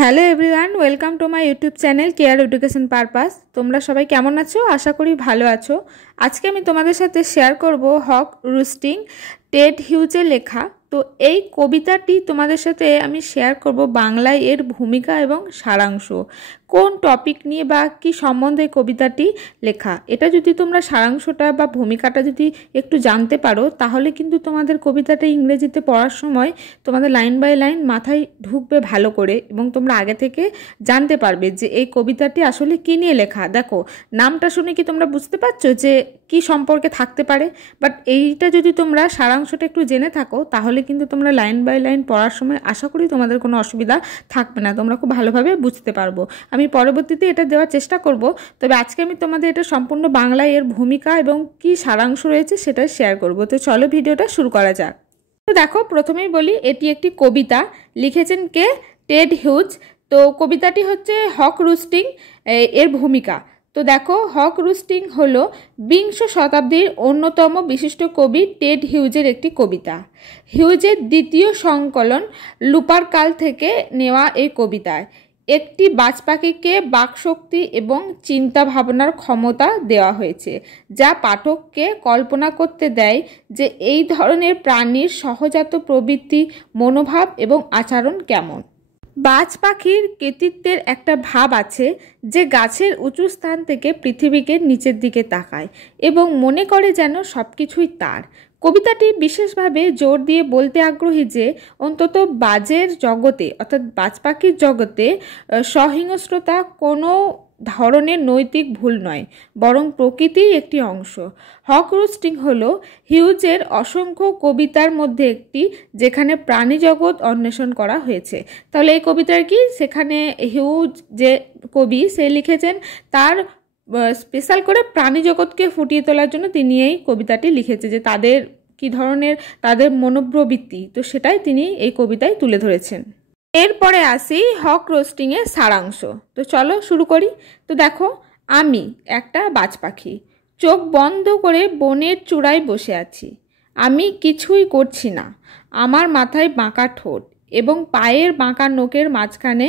Hello everyone, welcome to my YouTube channel care education purpose. তোমরা সবাই কেমন আছো? আশা করি ভালো আছো। আজকে আমি তোমাদের সাথে শেয়ার করব হক রুস্টিং, টেড হিউজের লেখা। তো এই কবিতাটি তোমাদের সাথে আমি শেয়ার করব বাংলায় এর ভূমিকা এবং সারাংশ, কোন টপিক নিয়ে বা কি সম্বন্ধে কবিতাটি লেখা। এটা যদি তোমরা সারাংশটা বা ভূমিকাটা যদি একটু জানতে পারো, তাহলে কিন্তু তোমাদের কবিতাটা ইংরেজিতে পড়ার সময় তোমাদের লাইন বাই লাইন মাথায় ঢুকবে ভালো করে, এবং তোমরা আগে থেকে জানতে পারবে যে এই কবিতাটি আসলে কী নিয়ে লেখা। দেখো, নামটা শুনে কি তোমরা বুঝতে পারছো যে কি সম্পর্কে থাকতে পারে? বাট এইটা যদি তোমরা সারাংশটা একটু জেনে থাকো, তাহলে কিন্তু তোমরা লাইন বাই লাইন পড়ার সময় আশা করি তোমাদের কোনো অসুবিধা থাকবে না, তোমরা খুব ভালোভাবে বুঝতে পারবো। আমি পরবর্তীতে এটা দেওয়ার চেষ্টা করব, তবে আজকে আমি তোমাদের এটা সম্পূর্ণ বাংলায় এর ভূমিকা এবং কি সারাংশ রয়েছে সেটা শেয়ার করব। তো চলো ভিডিওটা শুরু করা যাক। তো দেখো, প্রথমেই বলি এটি একটি কবিতা, লিখেছেন কে? Ted huge. তো কবিতাটি হচ্ছে হক রুস্টিং এর ভূমিকা। তো দেখো, হক রুস্টিং হলো বিংশ শতাব্দীর অন্যতম বিশিষ্ট কবি টেড হিউজের একটি কবিতা। হিউজের দ্বিতীয় সংকলন লুপারকাল থেকে নেওয়া এই কবিতায় একটি বাজ পাখিকে বাকশক্তি এবং চিন্তা ভাবনার ক্ষমতা দেওয়া হয়েছে, যা পাঠককে কল্পনা করতে দেয় যে এই ধরনের প্রাণীর সহজাত প্রবৃত্তি, মনোভাব এবং আচরণ কেমন। বাজ পাখির কৃতিত্বের একটা ভাব আছে, যে গাছের উঁচু স্থান থেকে পৃথিবীকে নিচের দিকে তাকায় এবং মনে করে যেন সব কিছুই তার। কবিতাটি বিশেষভাবে জোর দিয়ে বলতে আগ্রহী যে অন্তত বাজের জগতে, অর্থাৎ বাজ পাখির জগতে সহিংস্রতা কোনো ধরনের নৈতিক ভুল নয়, বরং প্রকৃতির একটি অংশ। হক রুস্টিং হলো হিউজের অসংখ্য কবিতার মধ্যে একটি, যেখানে প্রাণী জগৎ অন্বেষণ করা হয়েছে। তাহলে এই কবিতার কি, সেখানে হিউজ যে কবি সে লিখেছেন তার স্পেশাল করে প্রাণী জগৎকে ফুটিয়ে তোলার জন্য তিনি এই কবিতাটি লিখেছে, যে তাদের কি ধরনের তাদের মনোপ্রবৃত্তি, তো সেটাই তিনি এই কবিতায় তুলে ধরেছেন। এরপরে আসি হক রোস্টিংয়ের সারাংশ। তো চলো শুরু করি। তো দেখো, আমি একটা বাজ পাখি, চোখ বন্ধ করে বনের চূড়ায় বসে আছি। আমি কিছুই করছি না। আমার মাথায় বাঁকা ঠোঁট এবং পায়ের বাঁকা নোকের মাঝখানে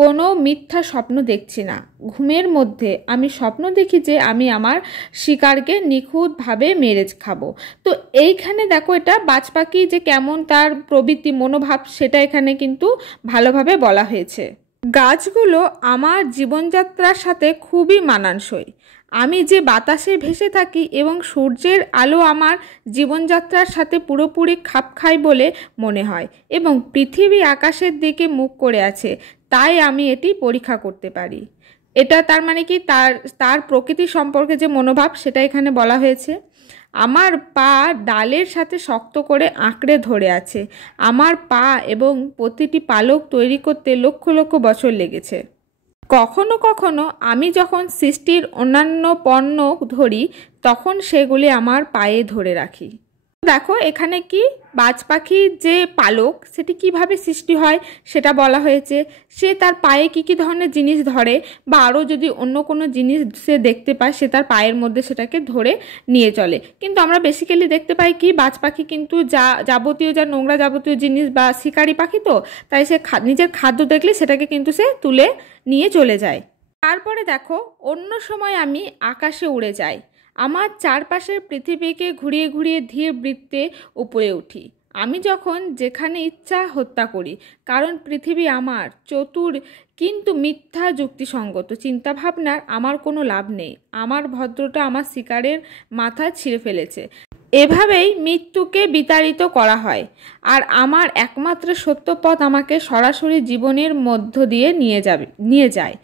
কোনো মিথ্যা স্বপ্ন দেখছি না। ঘুমের মধ্যে আমি স্বপ্ন দেখি যে আমি আমার শিকারকে নিখুঁতভাবে মেরে খাবো। তো এইখানে দেখো, এটা বাজ পাখি যে কেমন তার প্রবৃত্তি, মনোভাব, সেটা এখানে কিন্তু ভালোভাবে বলা হয়েছে। গাছগুলো আমার জীবনযাত্রার সাথে খুবই মানানসই। আমি যে বাতাসে ভেসে থাকি এবং সূর্যের আলো আমার জীবনযাত্রার সাথে পুরোপুরি খাপ খায় বলে মনে হয়, এবং পৃথিবী আকাশের দিকে মুখ করে আছে, তাই আমি এটি পরীক্ষা করতে পারি। এটা তার মানে কি, তার প্রকৃতি সম্পর্কে যে মনোভাব সেটা এখানে বলা হয়েছে। আমার পা ডালের সাথে শক্ত করে আঁকড়ে ধরে আছে। আমার পা এবং প্রতিটি পালক তৈরি করতে লক্ষ লক্ষ বছর লেগেছে। কখনো কখনো আমি যখন সৃষ্টির অন্যান্য পণ্য ধরি, তখন সেগুলি আমার পায়ে ধরে রাখি। দেখো, এখানে কি বাজ পাখির যে পালক সেটি কিভাবে সৃষ্টি হয় সেটা বলা হয়েছে। সে তার পায়ে কি কি ধরনের জিনিস ধরে, বা আরও যদি অন্য কোনো জিনিস সে দেখতে পায়, সে তার পায়ের মধ্যে সেটাকে ধরে নিয়ে চলে। কিন্তু আমরা বেসিক্যালি দেখতে পাই কি, বাজ পাখি কিন্তু যাবতীয় যা নোংরা যাবতীয় জিনিস, বা শিকারি পাখি, তো তাই সে নিজের খাদ্য দেখলে সেটাকে কিন্তু সে তুলে নিয়ে চলে যায়। তারপরে দেখো, অন্য সময় আমি আকাশে উড়ে যাই। আমার চারপাশের পৃথিবীকে ঘুরিয়ে ঘুরিয়ে ধীর বৃত্তে উপরে উঠি। আমি যখন যেখানে ইচ্ছা হত্যা করি, কারণ পৃথিবী আমার চতুর কিন্তু মিথ্যা যুক্তিসঙ্গত চিন্তাভাবনার আমার কোনো লাভ নেই। আমার ভদ্রতা আমার শিকারের মাথা ছিঁড়ে ফেলেছে। এভাবেই মৃত্যুকে বিতাড়িত করা হয়, আর আমার একমাত্র সত্য পথ আমাকে সরাসরি জীবনের মধ্য দিয়ে নিয়ে যায়,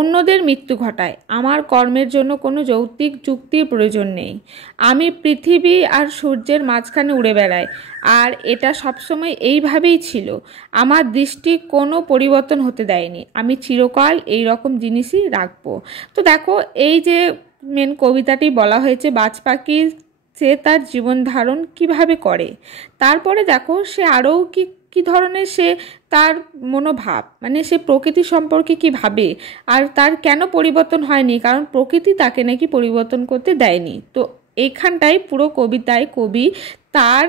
অন্যদের মৃত্যু ঘটায়। আমার কর্মের জন্য কোনো যৌক্তিক যুক্তির প্রয়োজন নেই। আমি পৃথিবী আর সূর্যের মাঝখানে উড়ে বেড়াই, আর এটা সবসময় এইভাবেই ছিল। আমার দৃষ্টি কোনো পরিবর্তন হতে দেয়নি। আমি চিরকাল এই রকম জিনিসই রাখবো। তো দেখো, এই যে মেন কবিতাটি বলা হয়েছে, বাজ পাখির সে তার জীবন ধারণ কিভাবে করে। তারপরে দেখো, সে আরও কি ধরনের সে তার মনোভাব, মানে সে প্রকৃতি সম্পর্কে কি ভাবে, আর তার কেন পরিবর্তন হয়নি, কারণ প্রকৃতি তাকে নাকি পরিবর্তন করতে দেয়নি। তো এইখানটাই পুরো কবিতায় কবি তার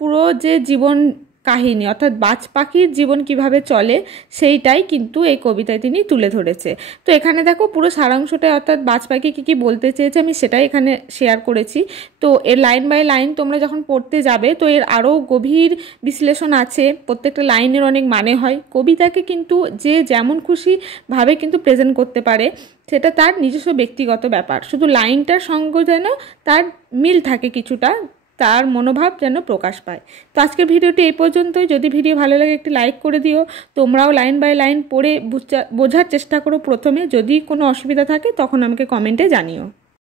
পুরো যে জীবন কাহিনী, অর্থাৎ বাজ পাখির জীবন কিভাবে চলে সেইটাই কিন্তু এই কবিতায় তিনি তুলে ধরেছে। তো এখানে দেখো পুরো সারাংশটাই, অর্থাৎ বাজ পাখি কী বলতে চেয়েছে আমি সেটাই এখানে শেয়ার করেছি। তো এর লাইন বাই লাইন তোমরা যখন পড়তে যাবে তো এর আরও গভীর বিশ্লেষণ আছে, প্রত্যেকটা লাইনের অনেক মানে হয়। কবিতাকে কিন্তু যে যেমন খুশি ভাবে কিন্তু প্রেজেন্ট করতে পারে, সেটা তার নিজস্ব ব্যক্তিগত ব্যাপার। শুধু লাইনটার সঙ্গে যেন তার মিল থাকে কিছুটা, তার মনোভাব যেন প্রকাশ পায়। তো আজকের ভিডিওটি এই পর্যন্তই। যদি ভিডিও ভালো লাগে একটি লাইক করে দিও। তোমরাও লাইন বাই লাইন পড়ে বোঝার চেষ্টা করো প্রথমে। যদি কোনো অসুবিধা থাকে তখন আমাকে কমেন্টে জানিও।